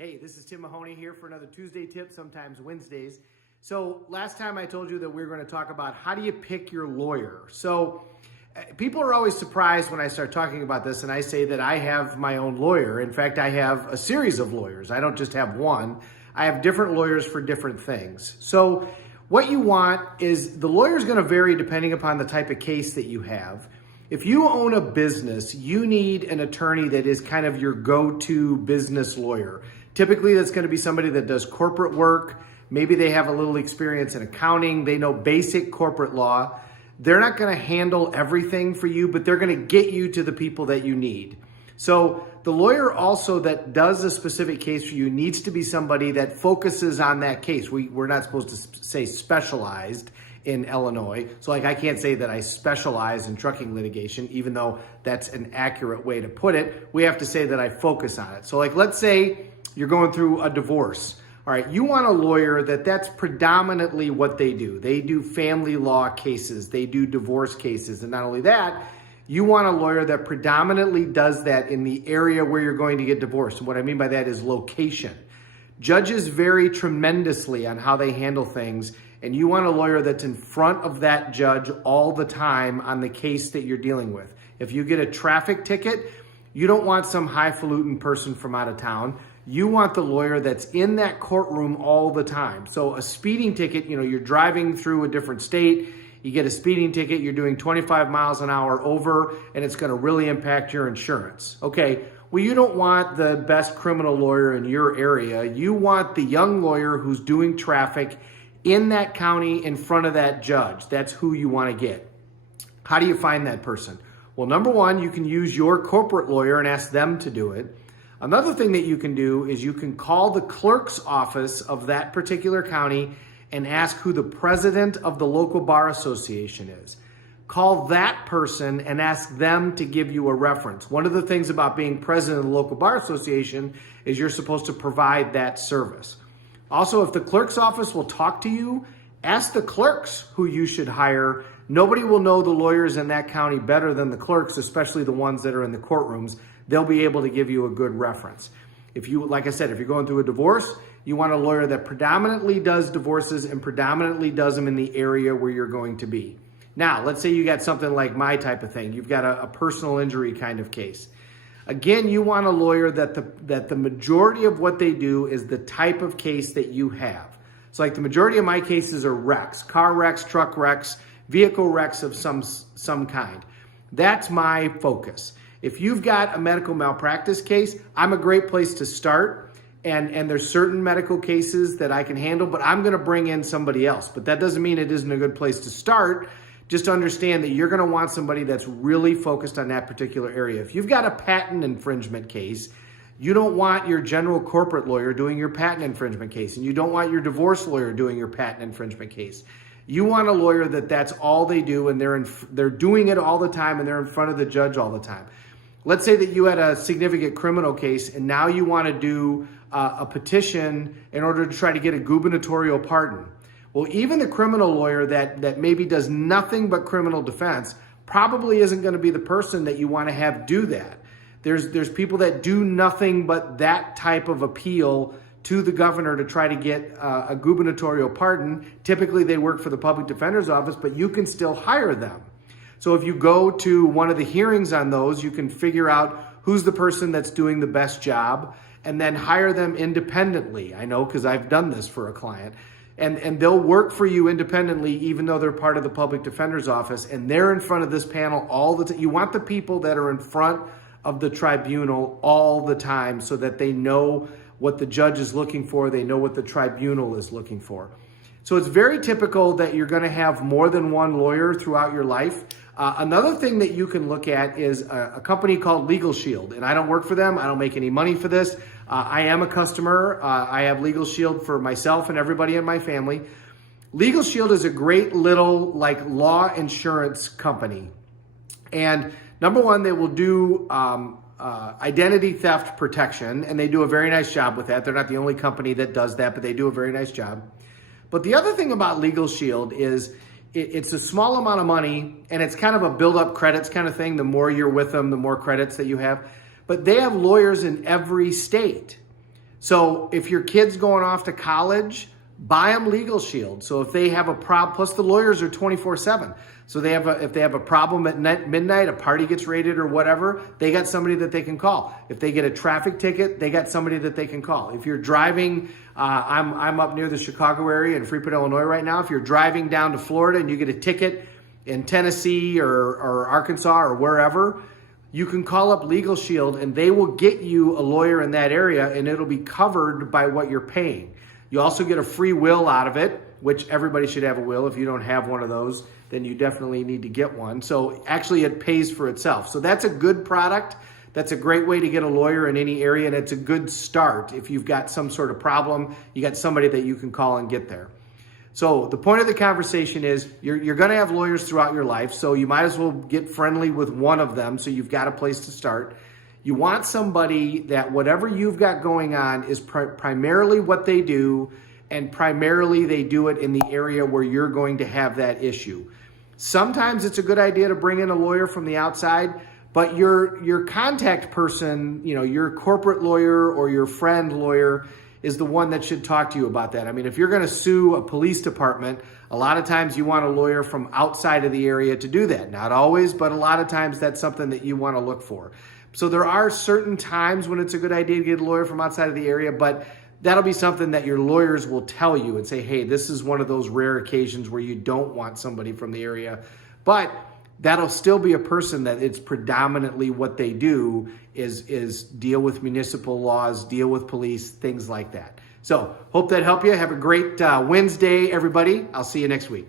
Hey, this is Tim Mahoney here for another Tuesday tip, sometimes Wednesdays. So last time I told you that we were going to talk about how do you pick your lawyer. So people are always surprised when I start talking about this and I say that I have my own lawyer. In fact, I have a series of lawyers. I don't just have one. I have different lawyers for different things. So what you want is the lawyer is going to vary depending upon the type of case that you have. If you own a business, you need an attorney that is kind of your go-to business lawyer. Typically, that's going to be somebody that does corporate work. Maybe they have a little experience in accounting. They know basic corporate law. They're not going to handle everything for you, but they're going to get you to the people that you need. So the lawyer also that does a specific case for you needs to be somebody that focuses on that case. We're not supposed to say specialized in Illinois. So like I can't say that I specialize in trucking litigation, even though that's an accurate way to put it. We have to say that I focus on it. So like let's say you're going through a divorce. All right, you want a lawyer that's predominantly what they do. They do family law cases, they do divorce cases, and not only that, you want a lawyer that predominantly does that in the area where you're going to get divorced. And what I mean by that is location. Judges vary tremendously on how they handle things, and you want a lawyer that's in front of that judge all the time on the case that you're dealing with. If you get a traffic ticket, you don't want some highfalutin person from out of town. You want the lawyer that's in that courtroom all the time. So a speeding ticket, you're driving through a different state, you get a speeding ticket, you're doing 25 miles an hour over, and it's going to really impact your insurance. Okay, well, you don't want the best criminal lawyer in your area. You want the young lawyer who's doing traffic in that county in front of that judge. That's who you want to get. How do you find that person? Well, number one, you can use your corporate lawyer and ask them to do it. Another thing that you can do is you can call the clerk's office of that particular county and ask who the president of the local bar association is. Call that person and ask them to give you a reference. One of the things about being president of the local bar association is you're supposed to provide that service. Also, if the clerk's office will talk to you, ask the clerks who you should hire. Nobody will know the lawyers in that county better than the clerks, especially the ones that are in the courtrooms. They'll be able to give you a good reference. Like I said, if you're going through a divorce, you want a lawyer that predominantly does divorces and predominantly does them in the area where you're going to be. Now, let's say you got something like my type of thing. You've got a personal injury kind of case. Again, you want a lawyer that the majority of what they do is the type of case that you have. So like the majority of my cases are wrecks, car wrecks, truck wrecks, vehicle wrecks of some kind. That's my focus. If you've got a medical malpractice case, I'm a great place to start. And there's certain medical cases that I can handle, but I'm going to bring in somebody else. But that doesn't mean it isn't a good place to start. Just understand that you're going to want somebody that's really focused on that particular area. If you've got a patent infringement case, you don't want your general corporate lawyer doing your patent infringement case, and you don't want your divorce lawyer doing your patent infringement case. You want a lawyer that's all they do, and they're doing it all the time, and they're in front of the judge all the time. Let's say that you had a significant criminal case, and now you want to do a petition in order to try to get a gubernatorial pardon. Well, even the criminal lawyer that maybe does nothing but criminal defense probably isn't going to be the person that you want to have do that. There's people that do nothing but that type of appeal to the governor to try to get a gubernatorial pardon. Typically, they work for the public defender's office, but you can still hire them. So if you go to one of the hearings on those, you can figure out who's the person that's doing the best job and then hire them independently. I know because I've done this for a client. And they'll work for you independently even though they're part of the public defender's office, and they're in front of this panel all the time. You want the people that are in front of the tribunal all the time so that they know what the judge is looking for, they know what the tribunal is looking for. So it's very typical that you're going to have more than one lawyer throughout your life. Another thing that you can look at is a company called Legal Shield, and I don't work for them. I don't make any money for this. I am a customer. I have Legal Shield for myself and everybody in my family. Legal Shield is a great little law insurance company. And number one, they will do identity theft protection, and they do a very nice job with that. They're not the only company that does that, but they do a very nice job. But the other thing about Legal Shield is it's a small amount of money, and it's kind of a build-up credits kind of thing. The more you're with them, the more credits that you have. But they have lawyers in every state. So if your kid's going off to college, buy them Legal Shield. So if they have a problem, plus the lawyers are 24/7. So if they have a problem at midnight, a party gets raided or whatever, they got somebody that they can call. If they get a traffic ticket, they got somebody that they can call. If you're driving, I'm up near the Chicago area in Freeport, Illinois right now. If you're driving down to Florida and you get a ticket in Tennessee or Arkansas or wherever, you can call up Legal Shield and they will get you a lawyer in that area and it'll be covered by what you're paying. You also get a free will out of it, which everybody should have a will. If you don't have one of those, then you definitely need to get one. So actually it pays for itself. So that's a good product. That's a great way to get a lawyer in any area, and it's a good start. If you've got some sort of problem, you got somebody that you can call and get there. So the point of the conversation is you're going to have lawyers throughout your life, so you might as well get friendly with one of them so you've got a place to start. You want somebody that whatever you've got going on is primarily what they do, and primarily they do it in the area where you're going to have that issue. Sometimes it's a good idea to bring in a lawyer from the outside, but your contact person, your corporate lawyer or your friend lawyer is the one that should talk to you about that. I mean, if you're going to sue a police department, a lot of times you want a lawyer from outside of the area to do that. Not always, but a lot of times that's something that you want to look for. So there are certain times when it's a good idea to get a lawyer from outside of the area, but that'll be something that your lawyers will tell you and say, hey, this is one of those rare occasions where you don't want somebody from the area. But that'll still be a person that it's predominantly what they do is deal with municipal laws, deal with police, things like that. So hope that helped you. Have a great Wednesday, everybody. I'll see you next week.